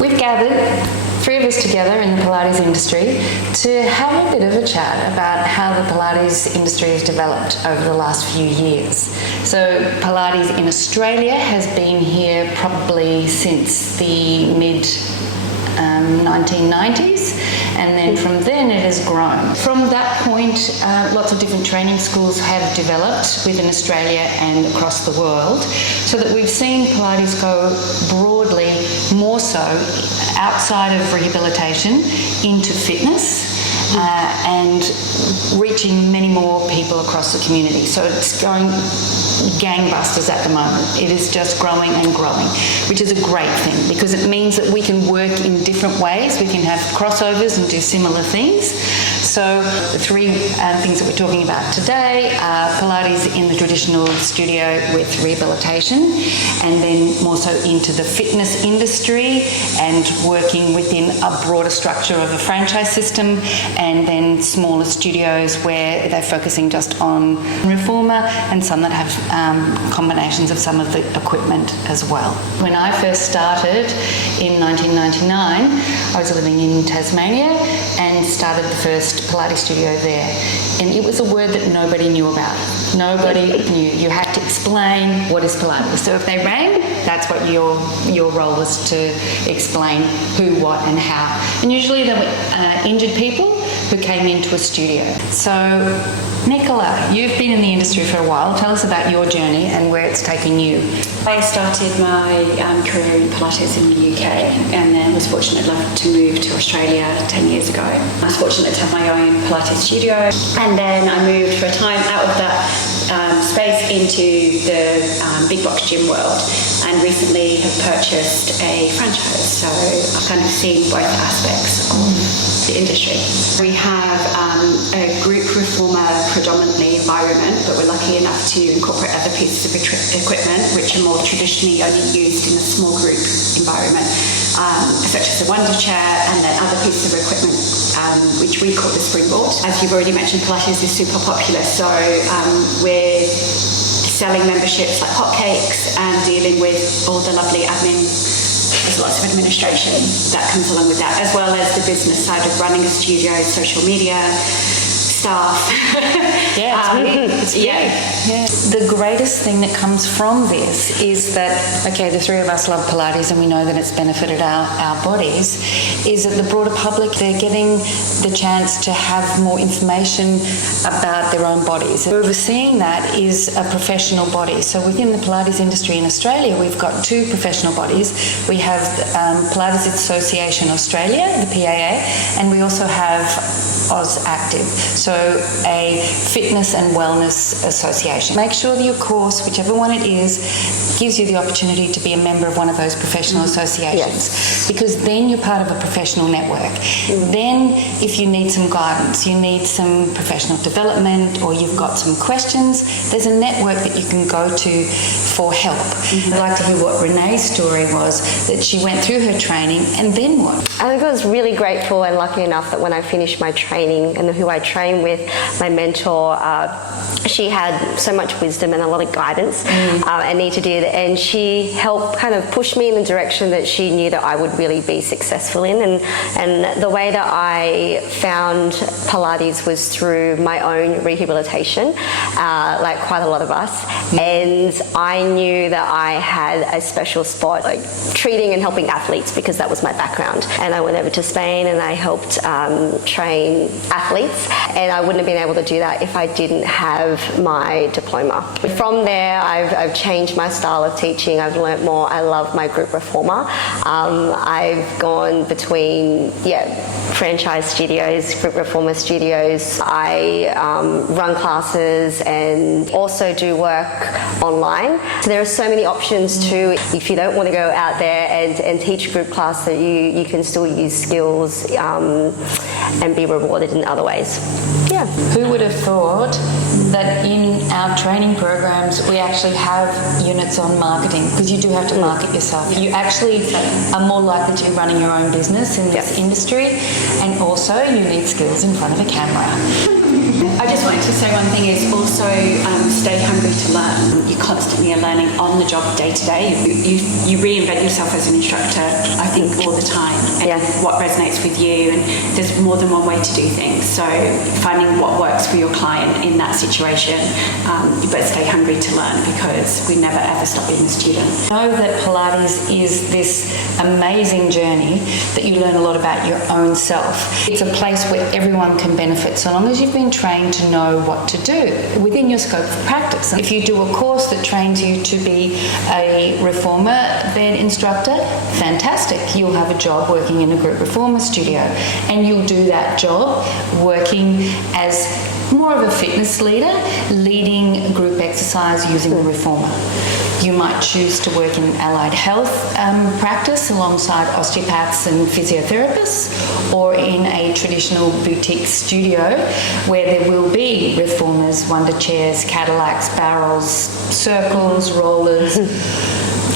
We've gathered, three of us together in the Pilates industry, to have a bit of a chat about how the Pilates industry has developed over the last few years. So Pilates in Australia has been here probably since the mid 1990s, and then from then it has grown. From that point, lots of different training schools have developed within Australia and across the world, so that we've seen Pilates go broadly, more so outside of rehabilitation, into fitness. And reaching many more people across the community. So it's going gangbusters at the moment. It is just growing and growing, which is a great thing because it means that we can work in different ways. We can have crossovers and do similar things. So the three things that we're talking about today are Pilates in the traditional studio with rehabilitation, and then more so into the fitness industry and working within a broader structure of a franchise system, and then smaller studios where they're focusing just on reformer, and some that have combinations of some of the equipment as well. When I first started in 1999, I was living in Tasmania and started the first Pilates studio there. And it was a word that nobody knew about. Nobody knew. You had to explain what is Pilates. So if they rang, that's what your role was, to explain who, what and how. And usually they were injured people who came into a studio. So Nicola, you've been in the industry for a while. Tell us about your journey and where it's taken you. I started my career in Pilates in the UK, and then was fortunate enough to move to Australia 10 years ago. I was fortunate to have my own Pilates studio, and then I moved for a time out of that space into the big box gym world, and recently have purchased a franchise. So I've kind of seen both aspects of the industry. We have a group reformer predominantly environment, but we're lucky enough to incorporate other pieces of equipment which are more traditionally only used in a small group environment, such as the Wonder Chair, and then other pieces of equipment which we call the springboard. As you've already mentioned, Pilates is super popular, so we're selling memberships like hotcakes and dealing with all the lovely admin. There's lots of administration that comes along with that, as well as the business side of running a studio, social media, staff. It's the greatest thing that comes from this is that, okay, the three of us love Pilates and we know that it's benefited our bodies, is that the broader public, they're getting the chance to have more information about their own bodies. Overseeing that is a professional body. So within the Pilates industry in Australia, we've got two professional bodies. We have Pilates Association Australia, the PAA, and we also have Oz Active, so a fitness and wellness association. Make sure that your course, whichever one it is, gives you the opportunity to be a member of one of those professional associations, because then you're part of a professional network. Then if you need some guidance, you need some professional development, or you've got some questions, there's a network that you can go to for help. I'd like to hear what Renee's story was, that she went through her training and then what? I think I was really grateful and lucky enough that when I finished my training, and who I trained with, my mentor, she had so much wisdom and a lot of guidance and needed to do that, and she helped kind of push me in the direction that she knew that I would really be successful in. And the way that I found Pilates was through my own rehabilitation, like quite a lot of us, and I knew that I had a special spot like treating and helping athletes, because that was my background. And I went over to Spain and I helped train athletes, and I wouldn't have been able to do that if I didn't have my diploma. From there, I've changed my style of teaching. I've learnt more. I love my group reformer. I've gone between franchise studios, group reformer studios. I run classes and also do work online. So there are so many options too. If you don't want to go out there and teach a group class, that you can still use skills and be rewarded supported in other ways. Yeah. Who would have thought that in our training programs we actually have units on marketing, because you do have to market yourself. You actually are more likely to be running your own business in this industry, and also you need skills in front of a camera. I just wanted to say one thing is also stay hungry to learn. You constantly are learning on the job day to day. You reinvent yourself as an instructor, I think, all the time. And what resonates with you, and there's more than one way to do things. So finding what works for your client in that situation, but stay hungry to learn, because we never ever stop being a student. Know that Pilates is this amazing journey that you learn a lot about your own self. It's a place where everyone can benefit, so long as you've been trained to know what to do within your scope of practice. And if you do a course that trains you to be a reformer bed instructor, fantastic. You'll have a job working in a group reformer studio, and you'll do that job working as more of a fitness leader, leading group exercise using the reformer. You might choose to work in allied health practice alongside osteopaths and physiotherapists, or in a traditional boutique studio where there will be reformers, wonder chairs, Cadillacs, barrels, circles, rollers,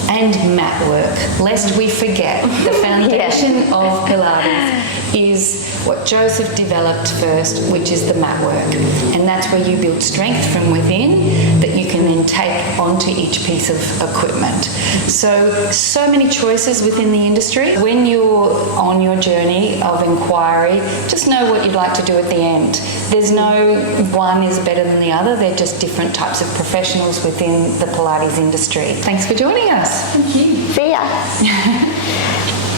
and mat work. Lest we forget, the foundation of Pilates is what Joseph developed first, which is the mat work. And that's where you build strength from within that you can then take onto each piece of equipment. So many choices within the industry. When you're on your journey of inquiry, just know what you'd like to do at the end. There's no one is better than the other. They're just different types of professionals within the Pilates industry. Thanks for joining us. Thank you. See ya.